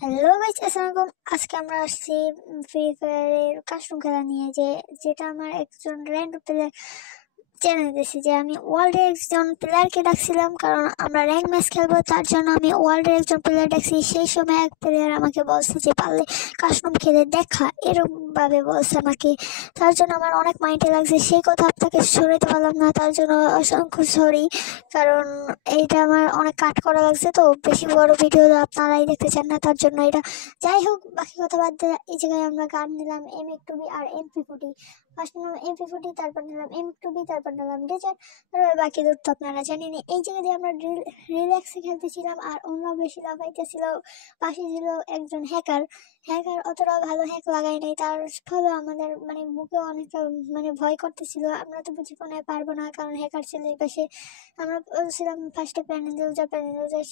Hello guys, আসসালামু আলাইকুম। আজকে আমরা আসছি ফ্রি ফায়ারের কাস্টম খেলা নিয়ে, যেটা আমার একজন র্যান্ডম প্লেয়ার চ্যানেল দিয়েছে যে আমি ওয়ার্ল্ডের একজন প্লেয়ারকে ডাকছিলাম, কারণ আমরা র্যাঙ্ক ম্যাচ খেলবো। তার জন্য আমি ওয়ার্ল্ডের একজন প্লেয়ার ডাকছি। সেই সময় এক প্লেয়ার আমাকে বলছে যে পারলে কাস্টম খেলে দেখা, এরকম ভাবে বলছে আমাকে। তার জন্য আমার অনেক মাইন্ডে লাগছে, সেই কথা আপনাকে শোনাতে পারলাম না, তার জন্য অসংখ্য সরি। কারণ এইটা আমার অনেক কাট করা লাগছে, তো বেশি বড় ভিডিও আপনারাই দেখতে চান না, তার জন্য এটা। যাই হোক, বাকি কথা বাদ দিয়ে এই জায়গায় আমরা গান নিলাম M1 আর MP40। ফার্স্ট নিলাম MP40, তারপর নিলাম M2, তারপর নিলাম ডেজার্ট। তারপর বাকি দূর তো আপনারা জানেনই। এই জায়গা দিয়ে আমরা রিল্যাক্সে খেলতেছিলাম, আর অন্যরাও বেশি লাফাইতেছিল। পাশে ছিল একজন হ্যাকার। হ্যাকার অতটা ভালো হ্যাক লাগাই নাই, তার ফলে আমাদের বুকে অনেকটা ভয় করতেছিল। আমরা তো বুঝি কোনো পারবো না, কারণ হ্যাকার ছিল এই পাশে। আমরা বলছিলাম ফার্স্টে প্যানেল ইউজার,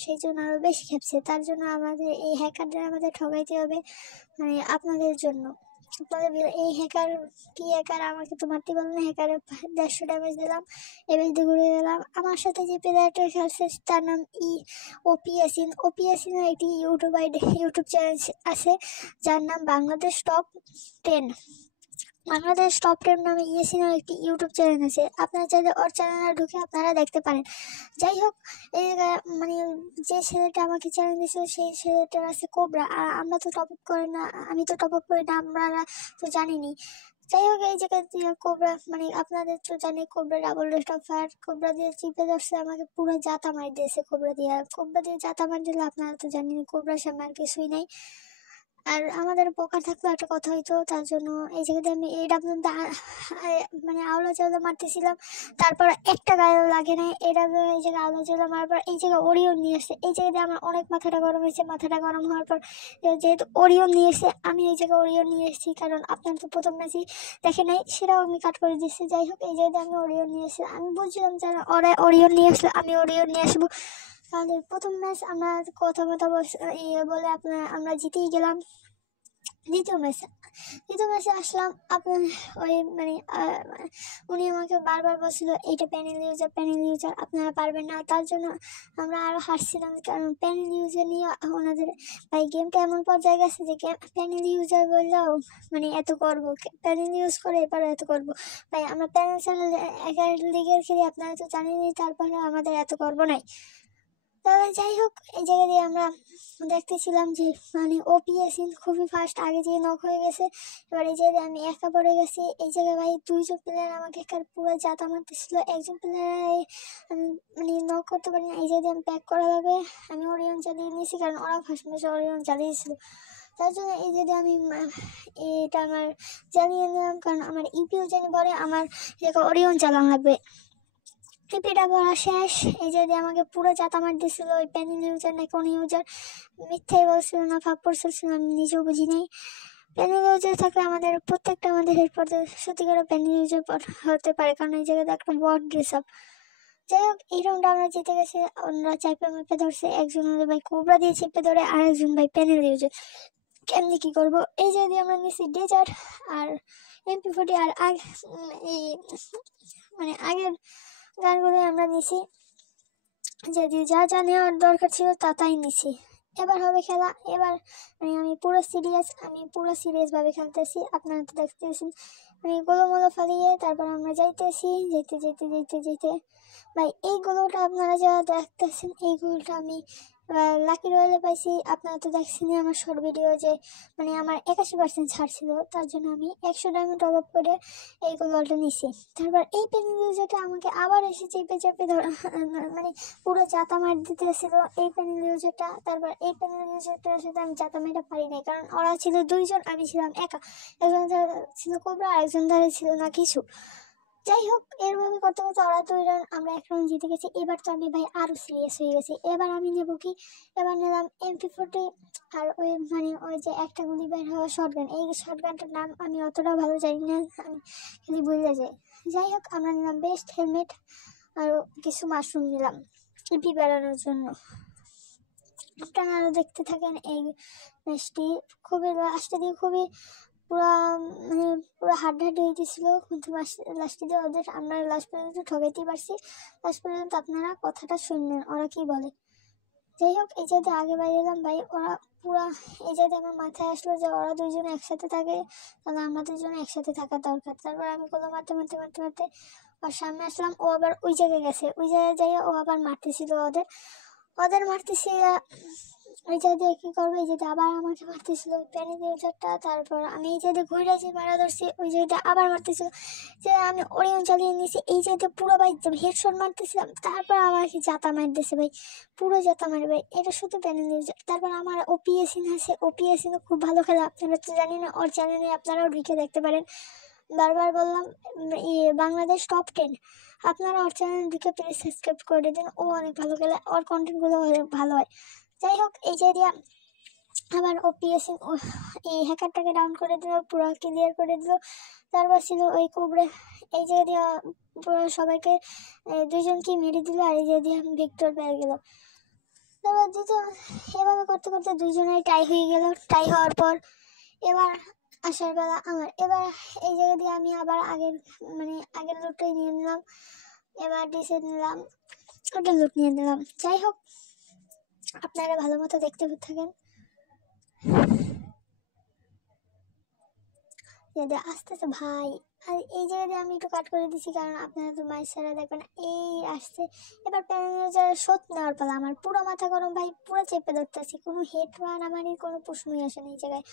সেই জন্য আরো বেশি খেপছে। তার জন্য আমাদের এই হ্যাকারদের আমাদের ঠকাইতে হবে, আপনাদের জন্য। এই হ্যাকার কি হ্যাকার আমাকে তো মারতে পারলো না। হ্যাকারে 150 ড্যামেজ দিলাম, এবার দিয়ে ঘুরে গেলাম। আমার সাথে যে প্লেয়ারটা খেলছে তার নাম ওপিএসিন। ওপিএসিনের একটি ইউটিউব চ্যানেল আছে, যার নাম বাংলাদেশ টপ 10। বাংলাদেশ টপ 10 নামে ইয়াসিনের একটি ইউটিউব চ্যানেল আছে। আপনারা চাইলে ওর চ্যানেলে ঢুকে আপনারা দেখতে পারেন। যাই হোক, এই জায়গায় যে ছেলেটা আমাকে চ্যানেল দিয়েছিল সেই ছেলেটার আছে কোবরা, আর আমরা তো টপ আপ করি না। আমি তো টপ আপ করি না, আপনারা তো জানেনই। যাই হোক, এই জায়গায় দিয়ে কোবরা আপনাদের তো জানি, cobra double rest of fire. Cobra দিয়ে চিপে ধরছে আমাকে, পুরো জাতা মার দিয়েছে কোবরা দিয়ে জাতা মার দিলে আপনারা তো জানেন কোবরার সামনে আর কিছুই নাই। আর আমাদের পোকার থাকলে একটা কথা হইতো, তার জন্য এই জায়গাতে আমি এটা পর্যন্ত আওলা চাওলা মারতেছিলাম। তারপর একটা গায়েও লাগে নাই। এই জায়গায় আওলা চাওলা মারার পর এই জায়গায় ওরিয়ন নিয়ে আসছে। এই জায়গাতে আমার অনেক মাথাটা গরম হয়েছে। মাথাটা গরম হওয়ার পর যেহেতু ওরিয়ন নিয়ে এসছে, আমি এই জায়গায় ওরিয়ন নিয়ে এসেছি, কারণ আপনার তো প্রথম ম্যাচই দেখে নাই, সেটাও আমি কাট করে দিচ্ছি। যাই হোক, এই জায়গাতে আমি ওরিয়ন নিয়ে এসেছি। আমি বুঝছিলাম যারা ওরা ওরিয়ন নিয়ে আসলে আমি ওরিয়ন নিয়ে আসবো। তাহলে প্রথম ম্যাচ আমরা কথা বলে আমরা জিতেই গেলাম। দ্বিতীয় ম্যাচে আসলাম আপনার ওই উনি আমাকে বারবার বলছিল এইটা প্যানেল ইউজার আপনারা পারবেন না। তার জন্য আমরা আরো হাসছিলাম, কারণ প্যানেল ইউজার নিয়ে ওনাদের গেমটা এমন পর্যায়ে গেছে যে প্যানেল ইউজার বললেও এত করবো, প্যানেল ইউজ করে এবারও এত করবো। আমরা প্যানেল চ্যানেল একার লিগের খেলি, আপনারা তো জানেনই, তারপরে আমাদের এত করবো নাই। তবে যাই হোক, এই জায়গা দিয়ে আমরা দেখতেছিলাম যে ওপিএসিন খুবই ফাস্ট, আগে যে নক হয়ে গেছে। এবার এই জায়গায় আমি একা পড়ে গেছি। এই জায়গায় দুইজন প্লেয়ার আমাকে পুরো জাতা মারতেছিল। একজন প্লেয়ার আমি নক করতে পারি না। এই জায়গায় আমি প্যাক করা লাগবে। আমি ওরিয়ন চালিয়ে নিয়েছি, কারণ ওরা ফার্স্ট ম্যাচে ওরিয়ন চালিয়েছিল। তার জন্য এই জায়গায় আমি এটা আমার চালিয়ে নিলাম, কারণ আমার ইপিও জানি পরে আমার ওরিয়ন চালানো লাগবে। রিপিটা করা শেষ। এই যে আমাকে পুরো চাতা মার দিছিল ওই প্যানেল ইউজার না কোন ইউজার, মিথ্যাই বলছিল না ফাপ্পড় চলছিল, আমি নিজেও বুঝি নাই। প্যানেল ইউজার থাকলে আমাদের হেড পড়তে সত্যিকার প্যানেল ইউজার হতে পারে, কারণ এই জায়গাতে একটা বট ড্রেস আপ। যাই হোক, এই রাউন্ডে আমরা জিতে গেছি। অন্যরা চাপে মেপে ধরছে, একজন কোবরা দিয়ে চেপে ধরে, আর একজন প্যানেল ইউজার। কেমনি কি করবো, এই জায়গায় আমরা নিছি ডেজার্ট আর MP40, আর এই আগের গানগুলো আমরা নিছি, যদি যা যা নেওয়ার দরকার ছিল তাই নিছি। এবার হবে খেলা। এবার আমি পুরো সিরিয়াস ভাবে খেলতেছি, আপনারা তো দেখতেছেন। গোলমোলো ফালিয়ে তারপর আমরা যাইতেছি, যেতে যেতে যেতে যেতে এই গোলটা আপনারা যারা দেখতেছেন, এই গোলটা আমি লাকি রয়েলে পাইছি। আপনারা তো দেখছেনই আমার শর্ট ভিডিও যে আমার 81% ছাড় ছিল, তার জন্য আমি 100 ডায়মন্ড টপ আপ করে এই গোলটা নিছি। তারপর এই পেন যেটা আমাকে আবার এসে চেপে চেপে পুরো চাতা মার দিতেছিল এই প্যানেল ইউজারটা। তারপর এই প্যানেল ইউজারটার সাথে আমি চাতা মেটা পারি নাই, কারণ ওরা ছিল দুইজন, আমি ছিলাম একা। একজন ছিল কোবরা, আর একজন ধারে ছিল না কিছু। যাই হোক, এরভাবে করতে করতে ওরা 2 রান, আমরা 1 রাউন্ড জিতে গেছি। এবার তো আমি আরো সিরিয়াস হয়ে গেছি। এবার আমি নেব কি, এবার নিলাম MP40। আর ওই যে একটা গুলি বের হওয়া শর্টগান, এই শর্টগানটার নাম আমি অতটা ভালো জানি না, আমি খালি ভুলে যাই। যাই হোক, আমরা নিলাম বেস্ট হেলমেট আর কিছু মাশরুম নিলাম ইপি বেড়ানোর জন্য। আপনারা আরো দেখতে থাকেন এই ম্যাচটি। খুবই লাস্টে দিয়ে খুবই পুরো পুরো হাড্ডাহাড্ডি হইতেছিল, কিন্তু লাস্টে দিয়ে আমরা লাস্ট পর্যন্ত ঠকাইতেই পারছি। লাস্ট পর্যন্ত আপনারা কথাটা শুনলেন ওরা কি বলে। যাই হোক, এই যাতে আগে বাইরে এলাম ওরা পুরা এই জায়গায় আমার মাথায় আসলো যে ওরা দুইজন একসাথে থাকে, তাহলে আমাদের জন্য একসাথে থাকা দরকার। তারপর আমি গুলো মারতে মারতে মারতে মারতে ওর সামনে আসলাম। ও আবার ওই জায়গায় গেছে, ওই জায়গায় যাইয়া ও আবার মারতেছিল ওদের ওদের মারতেছিল। ওই জায়গা দিয়ে কি করবো, এই জায়গায় আবার আমাকে মারতেছিল প্যানি দিয়ে চারটা। তারপর আমি এই জায়গায় ঘুরে যে মারা ধরছি, ওই জায়গায় আবার মারতেছিল। যে আমি ওরিয়ন চালিয়ে নিয়েছি, এই জায়গায় পুরো ভাই হেডশট মারতেছিলাম। তারপর আমাকে জাতা মার দিয়েছে ভাই, পুরো জাতা মারে ভাই। এটা শুধু প্যানি দিয়ে। তারপর আমার ওপিএসিন আছে, ওপিএসিনও খুব ভালো খেলা, আপনারা তো জানি না। ওর চ্যানেলে আপনারাও ঢুকে দেখতে পারেন। বারবার বললাম বাংলাদেশ টপ 10, আপনারা ওর চ্যানেল ঢুকে প্লিজ সাবস্ক্রাইব করে দিন। ও অনেক ভালো খেলে, ওর কন্টেন্টগুলো অনেক ভালো হয়। যাই হোক, এই যে দিয়া আবার ওপিএসি এই হ্যাকারটাকে ডাউন করে দিল, পুরো ক্লিয়ার করে দিল। তারপর ছিল ওই কোবরে, এই যে দিয়া পুরো সবাইকে দুইজনকে মেরে দিল, আর এই যে দিয়া ভিক্টর পেয়ে গেল। তারপর দুজন এভাবে করতে করতে দুইজনেই টাই হয়ে গেল। টাই হওয়ার পর এবার আসার বেলা আমার, এবার এই জায়গা দিয়ে আমি আবার আগের লুটটাই নিয়ে নিলাম। এবার ডিসে নিলাম, ওটা লুট নিয়ে নিলাম। যাই হোক, আপনারা ভালো মতো দেখতে থাকেন। আস্তে আস্তে ভাই, আর এই জায়গায় আমি একটু কাট করে দিচ্ছি, কারণ আপনারা তো মাইক ছাড়া দেখবেন। এই আসছে এবার প্যানেজার শোধ নেওয়ার পালা। আমার পুরো মাথা গরম ভাই, পুরো চেপে ধরতেছি, কোনো হেড মারামারির কোনো প্রশ্নই আসে না এই জায়গায়।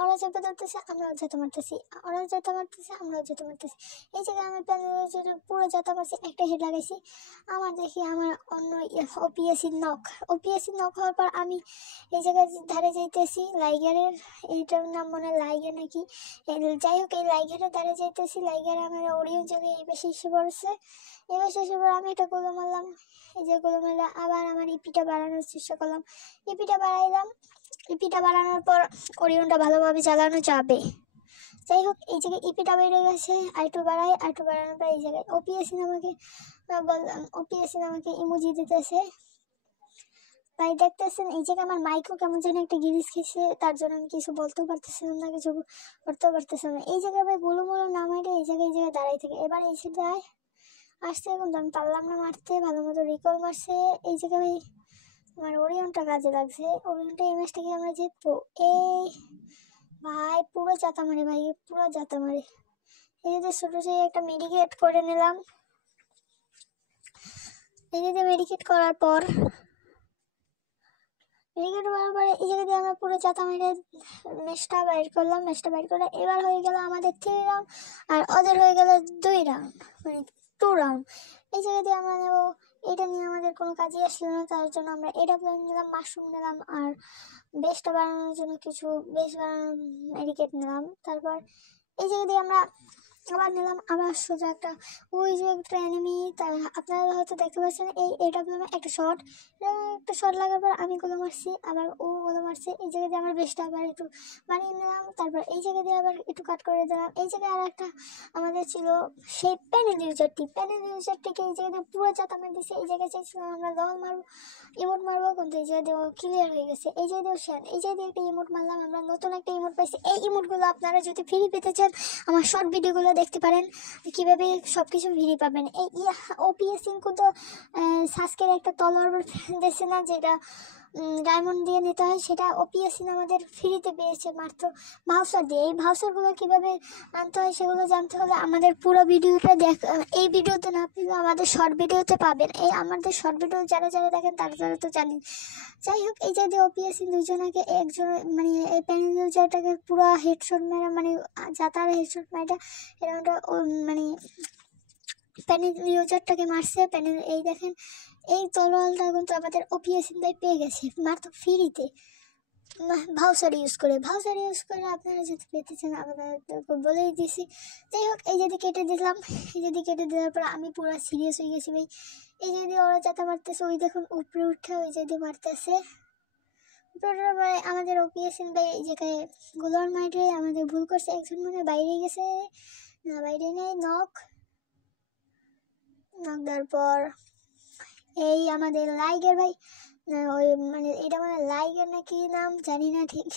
ওরা চেপে ধরতেছে, আমরাও যেতে মারতেছি, ওরাও যেতে মারতেছে, আমরাও যেতে মারতেছি। এই জায়গায় আমি প্যানেজার পুরো যেতে পারছি, একটা হেড লাগাইছি। আমার দেখি আমার অন্য ওপিএসি নক হওয়ার পর আমি এই জায়গায় ধারে যাইতেছি লাইগারের, এইটার নাম মনে হয় লাইগার নাকি। যাই হোক, এই লাইগারের ধারে যাইতেছি, লাইগারে আমার ওরিয়ন চলে এই পাশে এসে পড়ছে। এবার শেষে পর আমি একটা গোলো মারলাম। এই যে গোলো মারলাম, আবার আমার ইপিটা বাড়ানোর চেষ্টা করলাম, ইপিটা বাড়াইলাম। ইপিটা বাড়ানোর পর ওরিয়নটা ভালোভাবে চালানো যাবে। যাই হোক, এই জায়গায় ইপিটা বেড়ে গেছে, আইটু বাড়াই, আইটু বাড়ানোর পর এই জায়গায় ওপিএসি আমাকে ইমোজি দিতেছে ভাই। দেখতেছেন এই জায়গায় আমার মাইকও কেমন যেন একটা গিরিস খেয়েছে, তার জন্য আমি কিছু বলতেও পারতেছিলাম না, কিছু করতেও পারতেছিলাম না। এই জায়গায় ভাই গুলো নামাইটা এই জায়গায় দাঁড়াই থাকে। এবার এই সাইডে আসতে এখন তো আমি পারলাম না মারতে, ভালো মতো রিকল মারছে। এই জায়গায় ভাই আমার ওরিয়নটা কাজে লাগছে, ওরিয়নটা এই ম্যাচটাকে আমরা জিতবো। এই ভাই পুরো জাতা মারে ভাই, পুরো জাতা মারে। এই যে ছোট ছোট একটা মেডিকেট করে নিলাম। এই যে মেডিকেট করার পর এই জায়গা দিয়ে আমরা পুরো চাতা মেরে ম্যাচটা বাইর করলাম। ম্যাচটা বাইর করে এবার হয়ে গেল আমাদের 3 রাউন্ড, আর ওদের হয়ে গেল 2 রাউন্ড, মানে 2 রাউন্ড। এই জায়গা দিয়ে আমরা নেবো, এটা নিয়ে আমাদের কোনো কাজই আসলো না, তার জন্য আমরা এটা প্ল্যান নিলাম, মাশরুম নিলাম, আর বেসটা বানানোর জন্য কিছু বেস বানানোর মেডিকেট নিলাম। তারপর এই জায়গা দিয়ে আমরা আবার নিলাম, আবার সোজা ওই যে একটা এনিমি, তার আপনারা হয়তো দেখতে পাচ্ছেন এই এটা একটা শট লাগার পর আমি গোলো মারছি, আবার ও গোলো মারছে। এই জায়গা দিয়ে আমার বেশটা আবার একটু বানিয়ে নিলাম। তারপর এই জায়গা দিয়ে আবার একটু কাট করে দিলাম। এই জায়গায় আর একটা আমাদের ছিল সেই প্যানেল ইউজারটিকে এই জায়গা দিয়ে পুরো চাতা মেরে দিচ্ছে। এই জায়গায় চাইছিলাম আমরা লল মারবো, ইমোট মারবো, কিন্তু এই জায়গা দিয়ে ক্লিয়ার হয়ে গেছে। এই জায়গা দিয়েও শেয়ার, এই জায়গা দিয়ে একটা ইমোট মারলাম, আমরা নতুন একটা ইমোট পাইছি। এই ইমোটগুলো আপনারা যদি ফ্রি পেতে চান আমার শর্ট ভিডিওগুলো দেখতে পারেন, কিভাবে সবকিছু ফ্রি পাবেন। এই ওপিএসি কিন্তু সাসকের একটা তলোয়ার দিয়েছে না, যেটা ডায়মন্ড দিয়ে নিতে হয়, সেটা ওপিএসি আমাদের ফ্রিতে পেয়েছে মাত্র ভাউচার দিয়ে। এই ভাউচারগুলো কীভাবে আনতে হয় সেগুলো জানতে হলে আমাদের পুরো ভিডিওটা এই ভিডিওতে না পেলেও আমাদের শর্ট ভিডিওতে পাবেন। এই আমাদের শর্ট ভিডিও যারা যারা দেখেন তারা তো জানেন। যাই হোক, এই যে ওপিএসি দুইজনকে একজন মানে এই প্যানেল ইউজারটাকে পুরো হেডশট মেরে, মানে যাতার হেডশট মেয়েটা এরকমটা মানে প্যানেল ইউজারটাকে মারছে। প্যানেল এই দেখেন, এই তলোয়ারটা কিন্তু আমাদের ওপিএসি পেয়ে গেছে মাত্র ফ্রিতে ভাউচার ইউজ করে আপনারা যদি পেতে চান আপনাদেরকে বলেই দিছি। যাই হোক, এই যদি কেটে দিলাম, এই যদি কেটে দেওয়ার পর আমি পুরো সিরিয়াস হয়ে গেছি ভাই। এই যদি ওরা যাতে মারতেছে, ওই দেখুন উপরে উঠে ওই যদি মারতেছে আমাদের ওপিএসি ভাই। এই জায়গায় গোলার মাইটে আমাদের ভুল করছে, একজন মনে বাইরে গেছে, না বাইরে নেই, নক দেওয়ার পর এই আমাদের লাইগের ভাই, ওই মানে এটা মানে লাইগের নাকি নাম জানি না ঠিক।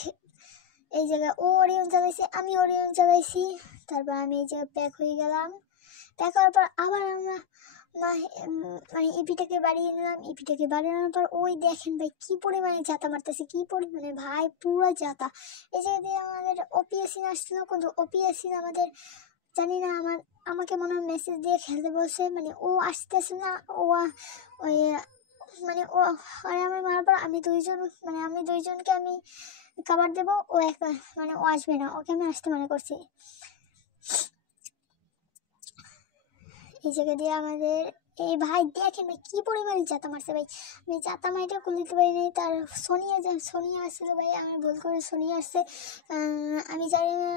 এই জায়গায় ও ওরিয়ন চালাইছে, আমি ওরিয়ন চালাইছি। তারপর আমি এই জায়গায় প্যাক হয়ে গেলাম। প্যাক হওয়ার পর আবার আমরা মানে ইপিটাকে বাড়িয়ে নিলাম। ইপিটাকে বাড়ানোর পর ওই দেখেন ভাই কি পরিমাণে জাতা মারতেছে, কি পরিমাণে ভাই পুরো জাতা। এই জায়গা দিয়ে আমাদের ওপিএসিন আসছিল, কিন্তু ওপিএসিন আমাদের জানি না আমাকে মনে হয় মেসেজ দিয়ে খেলতে বলছে, মানে ও আসতেছে না। ওই মানে ও আমার মারার পর আমি দুইজনকে আমি খাবার দেবো, ও একা মানে ও আসবে না, ওকে আমি আসতে মনে করছি। এই জায়গা দিয়ে আমাদের এই ভাই দেখেন ভাই কি পরিমাণে জাতা মারছে ভাই। আমি জাতা মাইটা খুলে দিতে পারি নাই। তার সোনিয়া আসছিল ভাই, আমার ভুল করে সোনিয়া আসছে। আমি জানি না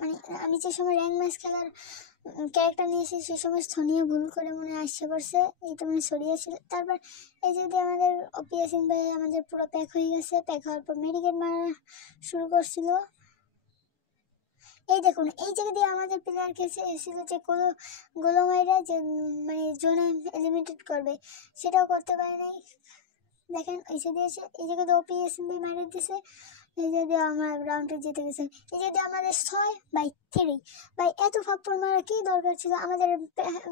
মানে আমি যে সময় র্যাঙ্ক ম্যাচ খেলার ক্যারেক্টার নিয়েছি সে সময় সোনিয়া ভুল করে মনে আসছে পড়ছে, এই তো মানে সরিয়ে ছিল। তারপর এই যদি আমাদের ওপিএসিন ভাই আমাদের পুরো প্যাক হয়ে গেছে। প্যাক হওয়ার পর মেডিকেট মারা শুরু করছিল। এই দেখুন এই জায়গা দিয়ে আমাদের প্লেয়ার খেলছে এসেছিল যে গোলোমাইরা যে মানে জোনে এলিমিনেটেড করবে, সেটাও করতে পারে নাই। দেখেন এসে দিয়েছে, এই জায়গা দিয়ে ওপিএসবি মারে দিয়েছে। এই জায়গা দিয়ে আমরা রাউন্ডে জিতে গেছে। এই জায়গা দিয়ে আমাদের 6/3 ভাই, এত ফাপ্পর মারা কি দরকার ছিল? আমাদের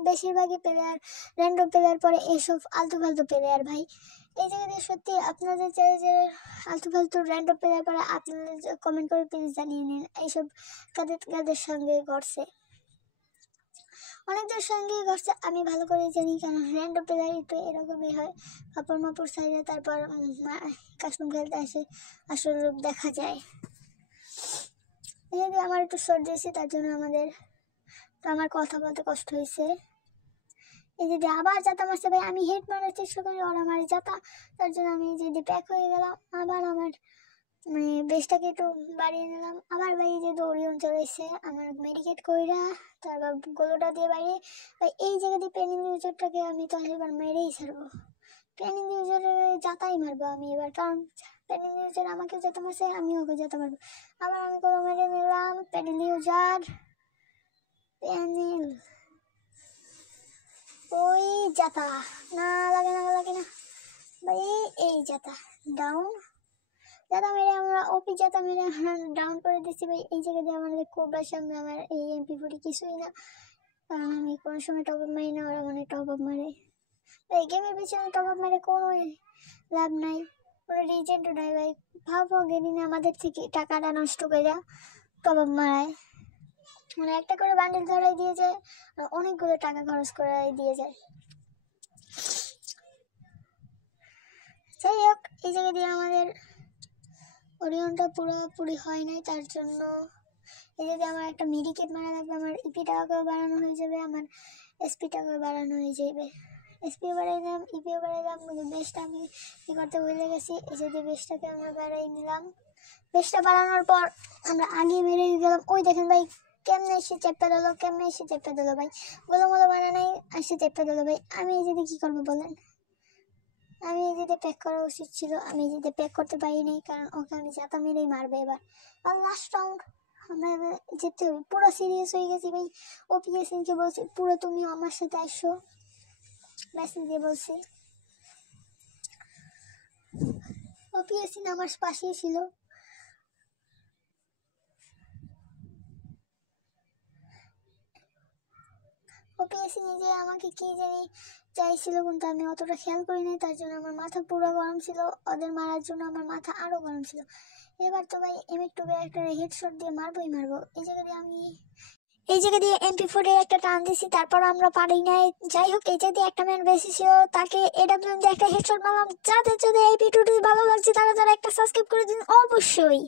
বেশিরভাগই প্লেয়ার র্যান্ডম প্লেয়ার পরে এসব আলতু ফালতু প্লেয়ার ভাই। এই জায়গা দিয়ে সত্যি আপনাদের যে আলতু ফালতু র্যান্ডম প্লেয়ার পরে আপনাদের কমেন্ট করে প্লিজ জানিয়ে নিন এইসব কাদের সঙ্গে ঘটছে। অনেকদের সঙ্গেই ঘটছে, আমি ভালো করে জানি, কারণ র্যান্ডম প্লেয়ার একটু এরকমই হয়। কাপড় মাপড় সাইডে তারপর কাস্টম খেলতে আসে, আসল রূপ দেখা যায়। যদি আমার একটু সর্দি হয়েছে তার জন্য আমার কথা বলতে কষ্ট হয়েছে। এই যদি আবার জাতা মারছে ভাই, আমি হেড মারার চেষ্টা করি, ওরা মারে জাতা, তার জন্য আমি যদি প্যাক হয়ে গেলাম। আবার আমার মানে বেশটাকে একটু বাড়িয়ে নিলাম। আবার ভাই যে দৌড়িয়ে চলেছে আমার মেডিকেট কইরা, তারপর গোলোটা দিয়ে বাইরে ভাই। এই জায়গা দিয়ে পেনিং ইউজারটাকে আমি তো এবার মেরেই ছাড়বো। পেনিং ইউজারের জাতাই মারবো আমি এবার, কারণ পেনিং ইউজার আমাকে যেতে মারছে, আমি ওকে যেতে মারবো। আবার আমি গোলো মেরে নিলাম। পেনিং ইউজার পেনিল ওই জাতা না লাগে না ভাই, এই জাতা ডাউন। জাতা মেরে আমরা ওপি জাতা মেরে ডাউন করে দিচ্ছি ভাই। এই জায়গা দিয়ে আমাদের কোবরার সামনে আমার এই MP40 কিছুই না, কারণ আমি কোনো সময় টপ আপ মারি না, ওরা মানে টপ আপ মারে। এই গেমের পিছনে টপ আপ মারে কোনো লাভ নাই, কোনো রিজেন্টও নাই ভাই। ভাবো গেমিনে আমাদের থেকে টাকাটা নষ্ট করে টপ আপ মারায়, মানে একটা করে বান্ডেল ধরাই দিয়ে যায়, অনেকগুলো টাকা খরচ করে দিয়ে যায়। যাই হোক, এই জায়গা দিয়ে আমাদের ওরিয়নটা পুরোপুরি হয় নাই, তার জন্য এই যদি আমার একটা মেডিকেট মারা লাগবে, আমার ইপিটাকেও বাড়ানো হয়ে যাবে, আমার এসপিটাকেও বাড়ানো হয়ে যাবে। এসপিও বাড়াইলাম, ইপিও বাড়াইলাম, কিন্তু বেশটা আমি কী করতে ভুলে গেছি। এই যদি বেশটাকে আমরা বাড়াই নিলাম। বেশটা বাড়ানোর পর আমরা আগে মেরে গেলাম। ওই দেখেন ভাই কেমনে এসে চেপে দিল ভাই, গোলমোলো বানা নাই, এসে চেপে দিল ভাই। আমি এই যদি কী করবো বলেন? আমি এই যেতে প্যাক করা উচিত ছিল, আমি এই যেতে প্যাক করতে পারিনি, কারণ ওকে আমি জাতা মেরেই মারবে এবার। আর লাস্ট রাউন্ড আমরা যেতে হবে, পুরো সিরিয়াস হয়ে গেছি ভাই। ওপিএসিনকে বলছি পুরো তুমি আমার সাথে আসো, মেসেজ দিয়ে বলছি। ওপিএসিন আমার পাশেই ছিল। ওপিএসি নিজে আমাকে কি জানি চাইছিল, কিন্তু আমি অতটা খেয়াল করি নাই, তার জন্য আমার মাথা পুরো গরম ছিল। ওদের মারার জন্য আমার মাথা আরও গরম ছিল। এবার তো ভাই M2 একটা হেডশট দিয়ে মারবই মারবো। এই জায়গা দিয়ে MP40 একটা টান দিছি, তারপর আমরা পারি নাই। যাই হোক, এই জায়গা দিয়ে একটা ম্যান বেশি ছিল, তাকে AWM দিয়ে একটা হেডশট মারলাম। যাদের যদি এই ভিডিওটি ভালো লাগছে তারা একটা সাবস্ক্রাইব করে দিন অবশ্যই।